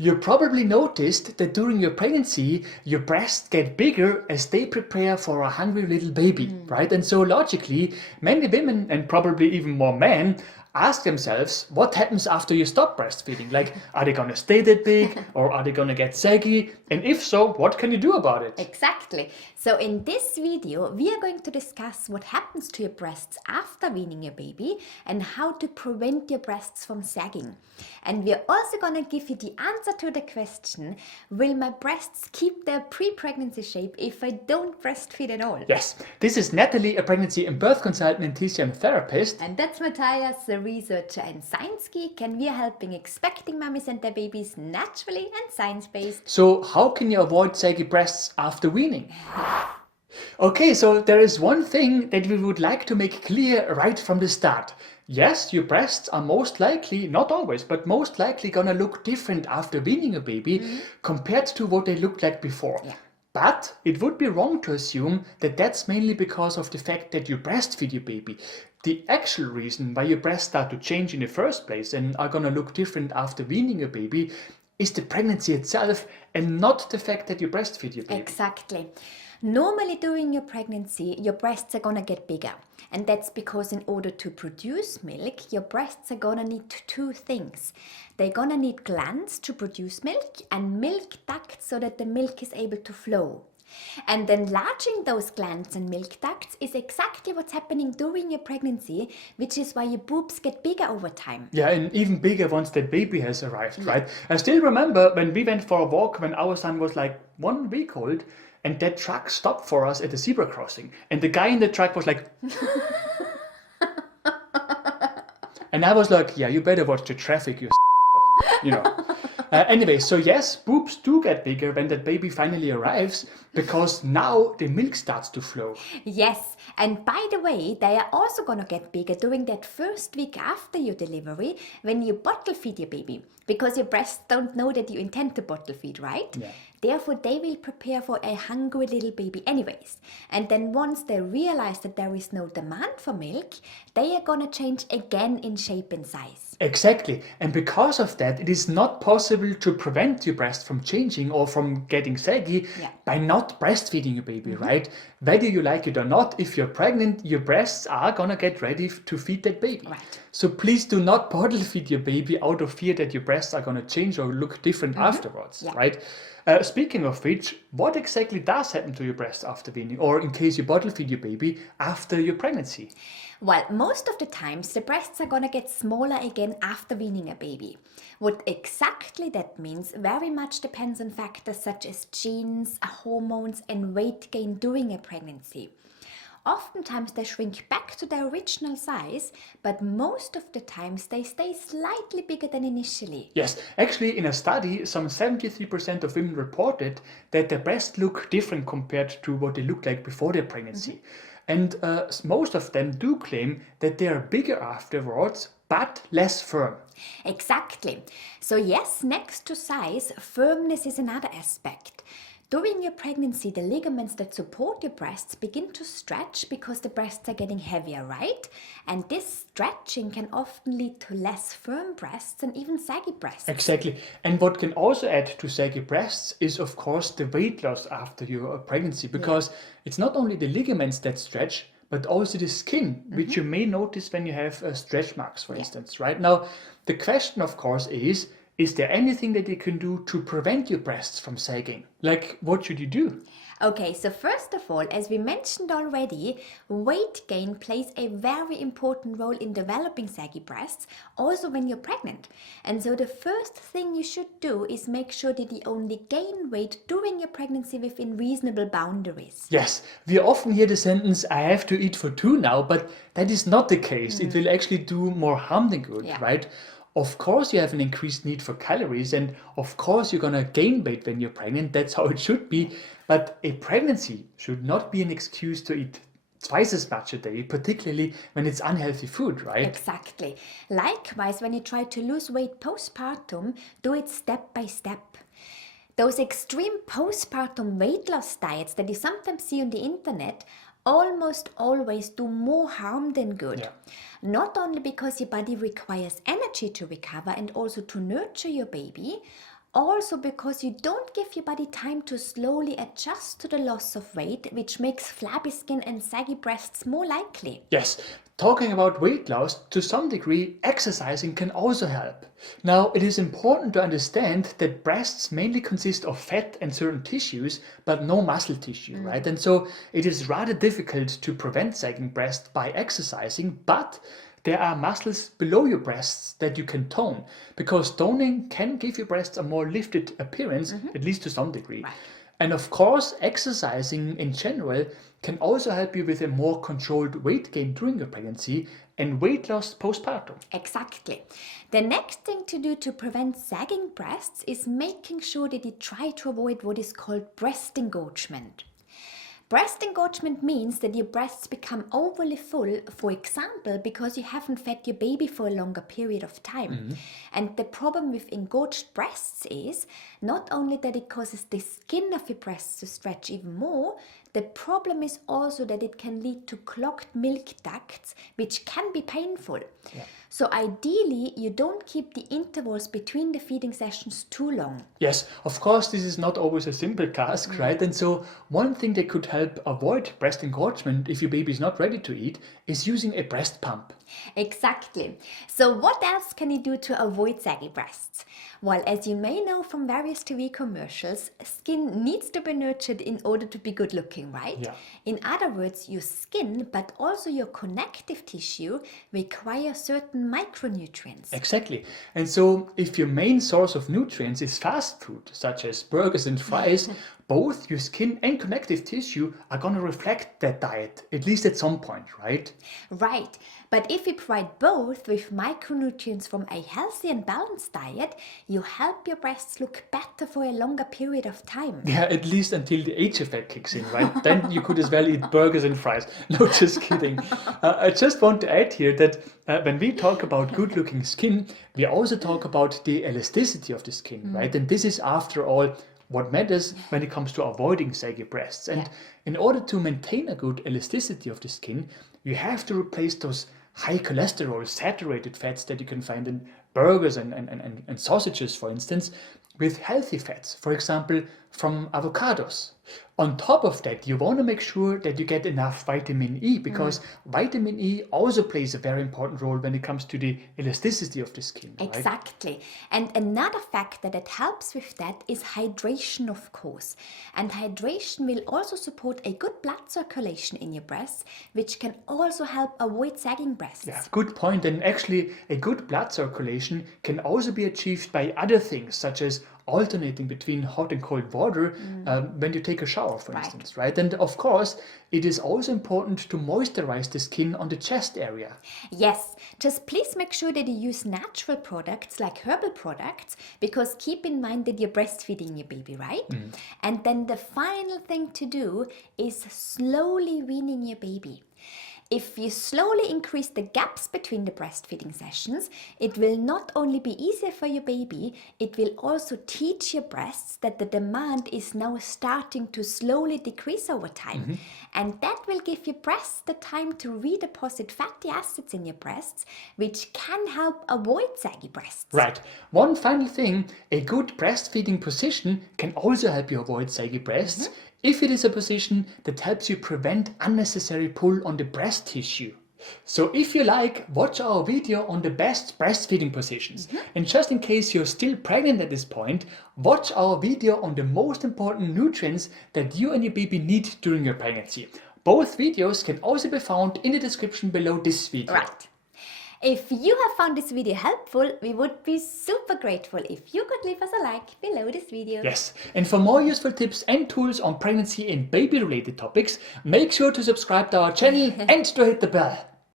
You probably noticed that during your pregnancy, your breasts get bigger as they prepare for a hungry little baby, right? And so logically, many women and probably even more men ask themselves, what happens after you stop breastfeeding? Like, are they gonna stay that big or are they gonna get saggy? And if so, what can you do about it? Exactly. So in this video, we are going to discuss what happens to your breasts after weaning your baby and how to prevent your breasts from sagging. And we are also going to give you the answer to the question, will my breasts keep their pre-pregnancy shape if I don't breastfeed at all? Yes, this is Nathalie, a pregnancy and birth consultant and TCM therapist. And that's Mathias, a researcher and Science Geek, and we are helping expecting mummies and their babies naturally and science-based. So how can you avoid saggy breasts after weaning? Okay, so there is one thing that we would like to make clear right from the start. Yes, your breasts are most likely, not always, but most likely gonna look different after weaning a baby compared to what they looked like before. Yeah. But it would be wrong to assume that that's mainly because of the fact that you breastfeed your baby. The actual reason why your breasts start to change in the first place and are gonna look different after weaning a baby is the pregnancy itself and not the fact that you breastfeed your baby. Exactly. Normally during your pregnancy, your breasts are gonna get bigger. And that's because in order to produce milk, your breasts are gonna need two things. They're gonna need glands to produce milk and milk ducts so that the milk is able to flow. And enlarging those glands and milk ducts is exactly what's happening during your pregnancy, which is why your boobs get bigger over time. Yeah, and even bigger once that baby has arrived, right? I still remember when we went for a walk when our son was like 1 week old, and that truck stopped for us at the zebra crossing. And the guy in the truck was like... And I was like, yeah, you better watch the traffic, you know. Anyway, so yes, boobs do get bigger when that baby finally arrives, because now the milk starts to flow. Yes, and by the way, they are also gonna get bigger during that first week after your delivery when you bottle feed your baby, because your breasts don't know that you intend to bottle feed, right? Yeah. Therefore, they will prepare for a hungry little baby anyways. And then once they realize that there is no demand for milk, they are gonna change again in shape and size. Exactly, and because of that, it is not possible to prevent your breast from changing or from getting saggy by not breastfeeding your baby, right? Whether you like it or not, if you're pregnant, your breasts are gonna get ready to feed that baby. Right. So please do not bottle feed your baby out of fear that your breasts are gonna change or look different afterwards, right? Speaking of which, what exactly does happen to your breasts after weaning, or in case you bottle feed your baby after your pregnancy? Well, most of the times the breasts are gonna get smaller again after weaning a baby. What exactly that means very much depends on factors such as genes, hormones and weight gain during a pregnancy. Oftentimes they shrink back to their original size, but most of the times they stay slightly bigger than initially. Yes, actually in a study, some 73% of women reported that their breasts look different compared to what they looked like before their pregnancy. And most of them do claim that they are bigger afterwards, but less firm. Exactly. So yes, next to size, firmness is another aspect. During your pregnancy, the ligaments that support your breasts begin to stretch because the breasts are getting heavier, right? And this stretching can often lead to less firm breasts and even saggy breasts. Exactly. And what can also add to saggy breasts is, of course, the weight loss after your pregnancy, because it's not only the ligaments that stretch, but also the skin, which you may notice when you have stretch marks, for instance, right? Now, the question, of course, is there anything that you can do to prevent your breasts from sagging? Like, what should you do? Okay, so first of all, as we mentioned already, weight gain plays a very important role in developing saggy breasts, also when you're pregnant. And so the first thing you should do is make sure that you only gain weight during your pregnancy within reasonable boundaries. Yes, we often hear the sentence, I have to eat for two now, but that is not the case. It will actually do more harm than good, right? Of course you have an increased need for calories, and of course you're gonna gain weight when you're pregnant, that's how it should be, but a pregnancy should not be an excuse to eat twice as much a day, particularly when it's unhealthy food, right? Exactly. Likewise, when you try to lose weight postpartum, do it step by step. Those extreme postpartum weight loss diets that you sometimes see on the internet almost always do more harm than good. Not only because your body requires energy to recover and also to nurture your baby, Also because you don't give your body time to slowly adjust to the loss of weight, which makes flabby skin and saggy breasts more likely. Yes, talking about weight loss, to some degree, exercising can also help. Now, it is important to understand that breasts mainly consist of fat and certain tissues, but no muscle tissue, right? And so it is rather difficult to prevent sagging breasts by exercising, but there are muscles below your breasts that you can tone, because toning can give your breasts a more lifted appearance, at least to some degree. Right. And of course, exercising in general can also help you with a more controlled weight gain during your pregnancy and weight loss postpartum. Exactly. The next thing to do to prevent sagging breasts is making sure that you try to avoid what is called breast engorgement. Breast engorgement means that your breasts become overly full, for example, because you haven't fed your baby for a longer period of time. And the problem with engorged breasts is not only that it causes the skin of your breasts to stretch even more, the problem is also that it can lead to clogged milk ducts, which can be painful. Yeah. So ideally, you don't keep the intervals between the feeding sessions too long. Yes, of course, this is not always a simple task, right? And so one thing that could help avoid breast engorgement if your baby is not ready to eat is using a breast pump. Exactly. So what else can you do to avoid saggy breasts? Well, as you may know from various TV commercials, skin needs to be nurtured in order to be good looking, right? Yeah. In other words, your skin, but also your connective tissue, require certain micronutrients. Exactly. And so if your main source of nutrients is fast food, such as burgers and fries, both your skin and connective tissue are going to reflect that diet, at least at some point, right? Right. But if you provide both with micronutrients from a healthy and balanced diet, you help your breasts look better for a longer period of time. Yeah, at least until the age effect kicks in, right? Then you could as well eat burgers and fries. No, just kidding. I just want to add here that when we talk about good looking skin, we also talk about the elasticity of the skin, right? And this is, after all, what matters when it comes to avoiding saggy breasts. And in order to maintain a good elasticity of the skin, you have to replace those high cholesterol saturated fats that you can find in burgers and sausages, for instance, with healthy fats, for example, from avocados. On top of that, you want to make sure that you get enough vitamin E, because vitamin E also plays a very important role when it comes to the elasticity of the skin. Right? Exactly. And another factor that helps with that is hydration, of course. And hydration will also support a good blood circulation in your breasts, which can also help avoid sagging breasts. Yeah, good point. And actually, a good blood circulation can also be achieved by other things, such as alternating between hot and cold water when you take a shower, for instance, right? And of course, it is also important to moisturize the skin on the chest area. Yes, just please make sure that you use natural products like herbal products, because keep in mind that you're breastfeeding your baby, right? And then the final thing to do is slowly weaning your baby. If you slowly increase the gaps between the breastfeeding sessions, it will not only be easier for your baby, it will also teach your breasts that the demand is now starting to slowly decrease over time. And that will give your breasts the time to redeposit fatty acids in your breasts, which can help avoid saggy breasts. Right. One final thing, a good breastfeeding position can also help you avoid saggy breasts, if it is a position that helps you prevent unnecessary pull on the breast tissue. So if you like, watch our video on the best breastfeeding positions. And just in case you're still pregnant at this point, watch our video on the most important nutrients that you and your baby need during your pregnancy. Both videos can also be found in the description below this video. Right. If you have found this video helpful, we would be super grateful if you could leave us a like below this video. Yes, and for more useful tips and tools on pregnancy and baby related topics, make sure to subscribe to our channel and to hit the bell.